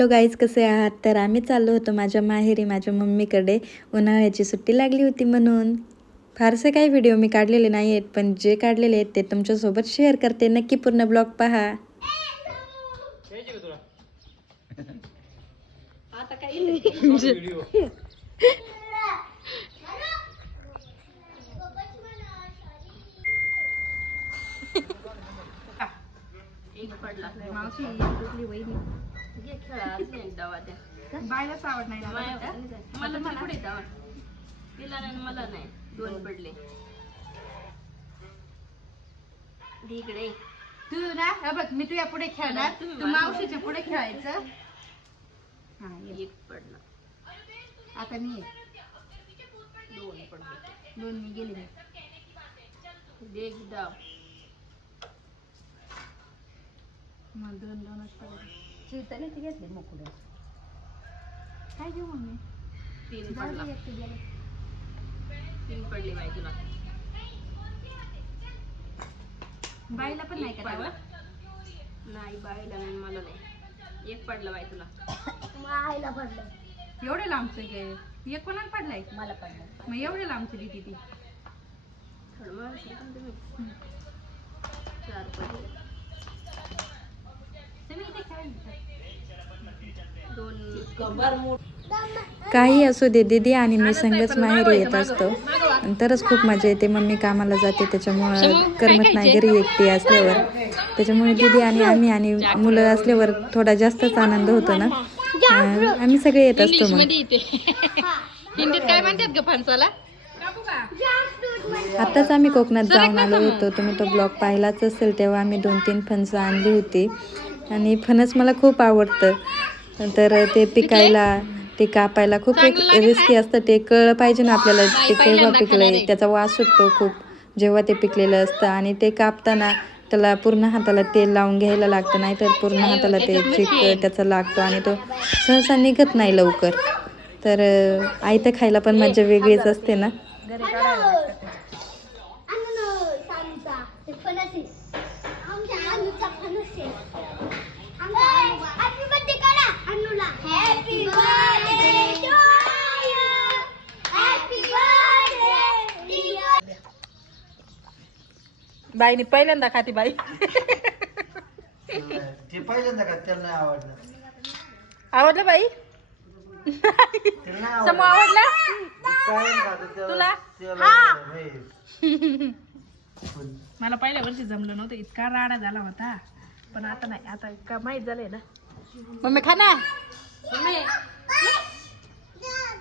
Hello guys कसे आहात? तर आम्ही चाललो होतो माझ्या माहेरी माझ्या मम्मीकडे. उन्हाळ्याची सुट्टी लागली होती म्हणून. फारसे काही व्हिडिओ मी काढलेले नाही आहेत पण जे काढलेले आहेत ते तुमच्यासोबत शेअर करते. नक्की पूर्ण ब्लॉग पहा. बायलाच आवड नाही मला मला पुढे जावा. तिला नाही आणि मला नाही. दोन पडले. दे इकडे. तू ना हे बघ मी तुझ्या पुढे खेळणार. तू मावशीच्या पुढे खेळायचं. हा ये. एक पडला. आता मी ये. दोन पडले. दोन मी गेले मी. दे एकदा. मग दोन दोनच पडले. काय घेऊ मम्मी तीन जाऊ पडला दे, एकटे गेले. तीन पडली माहिती तुला बाईला पण नाही एक नाही बाईला नाही मला नाही एक पडलं बाई तुला एवढे लांबचे गे एक कोणाला पडलाय मला पडलं मग एवढे लांबची दिदी ती थोडं मला तुम्ही चार पडले काही असू दे दीदी आणि मी संगच माहेरी येत असतो. तरच खूप मजा येते. मम्मी कामाला जाते त्याच्यामुळं करमत नाही. घरी एकटी असल्यावर. त्याच्यामुळे दीदी आणि आम्ही आणि मुलं असल्यावर थोडा जास्तच आनंद होतो ना. आम्ही सगळे येत असतो मग. हिंदीत काय म्हणतात ग फणसाला? आताच आम्ही कोकणात जाऊन आलो होतो. तुम्ही तो ब्लॉग पाहिलाच असेल तेव्हा आम्ही दोन तीन फणसं आणली होती. आणि फणस मला खूप आवडतं. तर ते पिकायला ते कापायला खूप एक रिस्की असतं. ते कळलं पाहिजे ना आपल्याला ते केव्हा पिकलंय. त्याचा वास सुटतो खूप. जेव्हा ते पिकलेलं असतं आणि ते कापताना त्याला पूर्ण हाताला तेल लावून घ्यायला लागतं नाहीतर पूर्ण हाताला ते चिक त्याचा लागतो आणि तो सहसा निघत नाही लवकर. तर अं, आयतं खायला पण मजा वेगळीच असते ना? बाईने पहिल्यांदा खाती बाई. ते पहिल्यांदा का त्याला नाही आवडलं? आवडलं बाई? त्याला नाही समू आवडलं आवडला? ते कायम खातं त्याला- तुला? त्याला हे. पण मला पहिल्या वर्षी जमलं नव्हतं इतका राडा झाला होता. पण आता नाही आता का माहीत झालंय ना. मम्मी खा ना.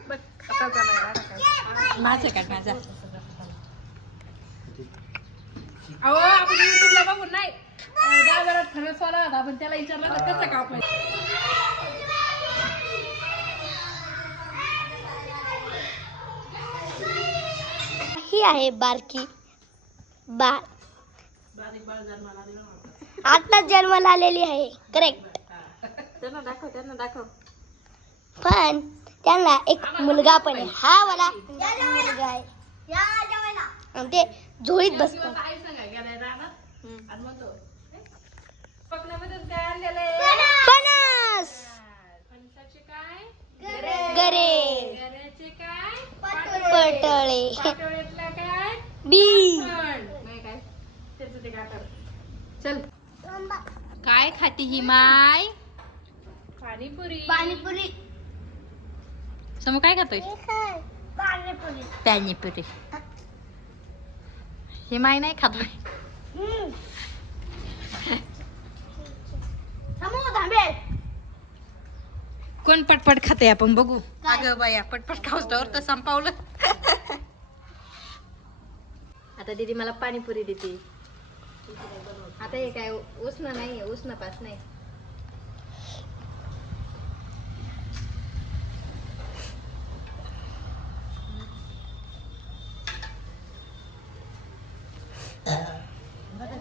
बघ आता झालाय राडा काय. माझं काय माझा अहो आपण युट्यूबला बघून नाही. बाजारात फणस वाला होता आपण त्याला विचारलं तर कसं कापायचं ही आहे बारकी बाळ आता जन्माला आलेली आहे करेक्ट त्यांना दाखव त्यांना दाखव. पण त्यांना एक मुलगा पण आहे. हा मला मुलगा आहे. आणि ते झोळीत बसतात. आई सांगा गेलाय रानात? आणि म्हणतो पकण्यामध्येच काय आणलेलं आहे फणस फणसाचे काय? गरे. गऱ्याचे काय? पटळे. पाटोळ्यातला काय? बी. पण नाही काय? त्याचं ते गाठर चल. काय खाती ही माय? पाणीपुरी. पाणीपुरी. समू काय खातोय पाणीपुरी. पाणीपुरी. ही माय नाही थांबे कोण पटपट खाते आपण बघू. अगं बाया पटपट खाऊस तर संपावलं. आता दीदी मला पाणीपुरी देते. आता हे काय उष्ण नाही उष्ण पास नाही.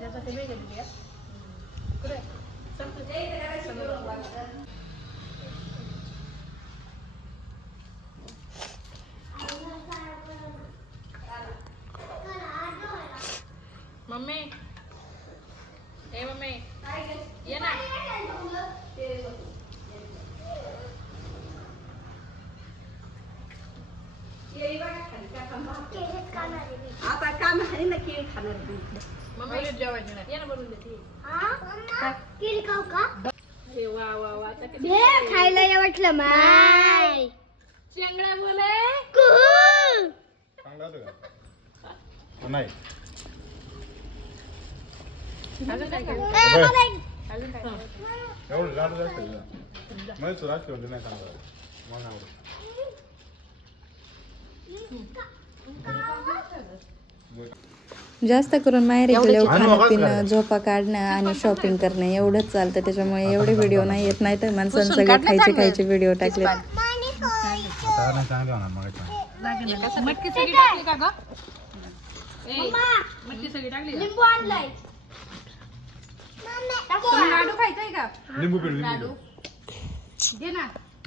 Nasa TV jadi ya? Correct. Sampai. Sampai. ना केळी खाणार. मम्मीला जेवायची नाही ये ना बनवून देते केळी खाऊ का अरे वा वा वा भेळ खायला या वाटलं माय शेंगड्या बोले चांगला होतं का नाही अजून काय काय अजून काय एवढं लाडू जास्त आहे का? मला सुराज नाही चांगला मला आवडत जास्त करून माहेरी गेल्यावर आणि खाणं पिणं? झोपा काढणं आणि शॉपिंग करणं एवढंच चालतं. त्याच्यामुळे एवढे व्हिडिओ नाही येत नाही तर माणसानं सगळे खायचे. खायचे व्हिडिओ टाकले? लिंबू लिंबू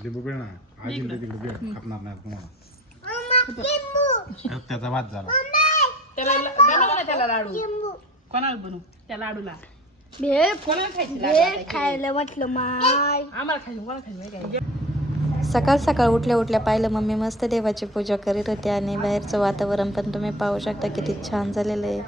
लिंबू ना आजी नाही तुम्हाला. त्याचा वाद झाला. त्याला ल- बनव ना त्याला लाडू. कोणाला बनवू? त्या लाडूला. भेळ कोणाला खायची भेळ खायला म्हटलं माय. आम्हाला खायचं कोणाला खायचं माहिती आहे का? सकाळ सकाळ उठल्या उठल्या पाहिलं मम्मी मस्त देवाची पूजा करीत होती आणि बाहेरचं वातावरण पण तुम्ही पाहू शकता किती छान झालेलं आहे.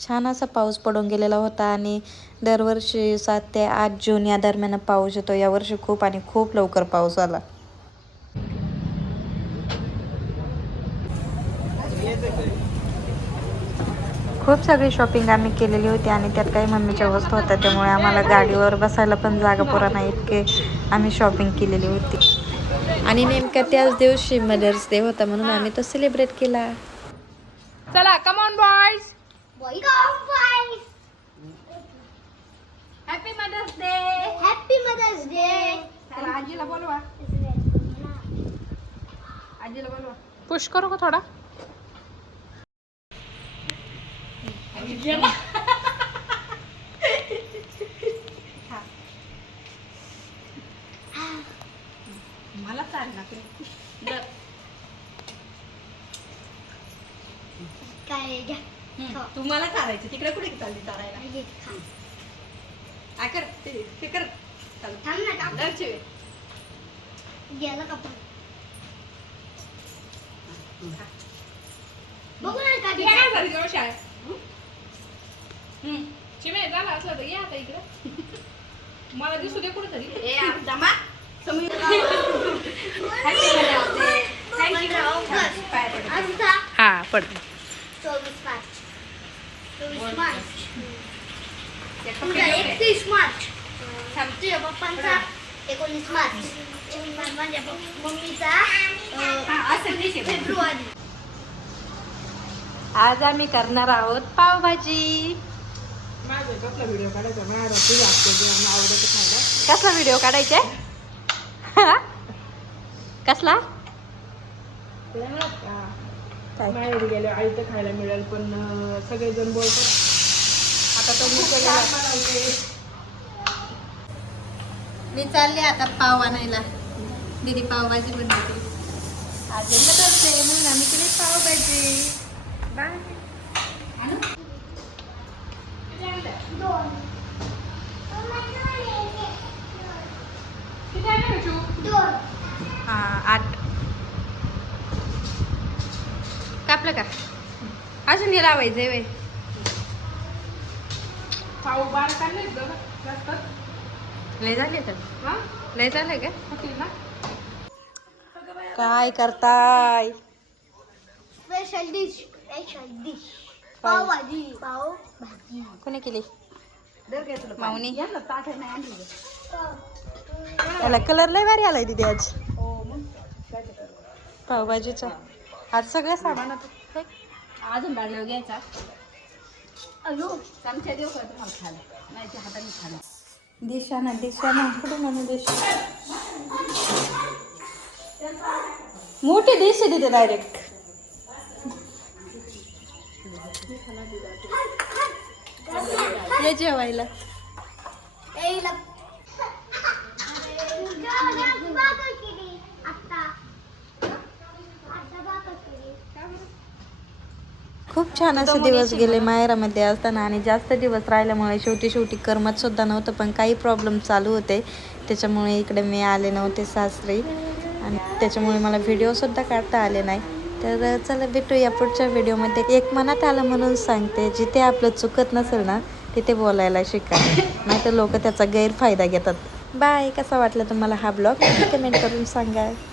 छान असा पाऊस पडून गेलेला होता आणि दरवर्षी सात ते आठ जून या दरम्यान पाऊस येतो. यावर्षी खूप आणि खूप लवकर पाऊस आला. खूप सगळी शॉपिंग आम्ही केलेली होती आणि त्यात काही मम्मीच्या वस्तू होत्या त्यामुळे आम्हाला गाडीवर बसायला पण जागा पुरा नाही इतके आम्ही शॉपिंग केलेली होती. आणि नेमक्या त्याच दिवशी मदर्स डे होता म्हणून आम्ही तो सेलिब्रेट केला. चला come on boys happy mother's day happy mother's day चला आजीला बोलवा. आजीला बोलवा. पुश करू का थोडा? मला चाल ना काय घ्या तुम्हाला चालायचं तिकडे कुठे चालली खा. काय कर ते कर थांब ना. घरचे गेलं का बघू ना का शाळेत? चिमे झाला असला तर ये आता इकडं. मला दिसू दे ए समीर हा एकतीस मार्च. पप्पांचा एकोणीस मार्च. माझ्या मम्मीचा फेब्रुवारी. आज आम्ही करणार आहोत पावभाजी. कसला व्हिडिओ काढायचा? कसला माहेरी गेले आई तर खायला मिळेल पण सगळेजण बोलतात. आता तो मी चालले आता पाव आणायला. दीदी पावभाजी बनवते. आज म्हणून आम्ही केली पावभाजी. बाय. हा आठ. कापलं का? अजून हे लावायचंय वे पाव बारा काढले जास्त. लय झाले तर. हा? लय झालंय का? काय करताय? स्पेशल डिश स्पेशल डिश पाव भाजी पाव भाजी कोणी केली? माऊनी. त्याला कलर लय भारी आलाय तिथे आज. पावभाजीचा. आज सगळं सामान. हे, अजून डाळीवर घ्यायचा? का तुम्हाला खायला? नाही हाताने खायला. दिशा ना दिशा ना कुठे म्हणू दिशा मोठी तिथे डायरेक्ट ये जेवायला. खूप छान असे दिवस गेले माहेरामध्ये असताना आणि जास्त दिवस राहिल्यामुळे शेवटी शेवटी करमत सुद्धा नव्हतं पण काही प्रॉब्लेम चालू होते. त्याच्यामुळे इकडे मी आले नव्हते सासरी. आणि त्याच्यामुळे मला व्हिडिओसुद्धा काढता आले नाही. तर चला भेटूया पुढच्या व्हिडिओमध्ये एक मनात आलं म्हणून सांगते जिथे आपलं चुकत नसेल ना तिथे बोलायला शिका नाही तर लोक त्याचा गैरफायदा घेतात. बाय कसा वाटला तुम्हाला हा ब्लॉग? कमेंट करून सांगा.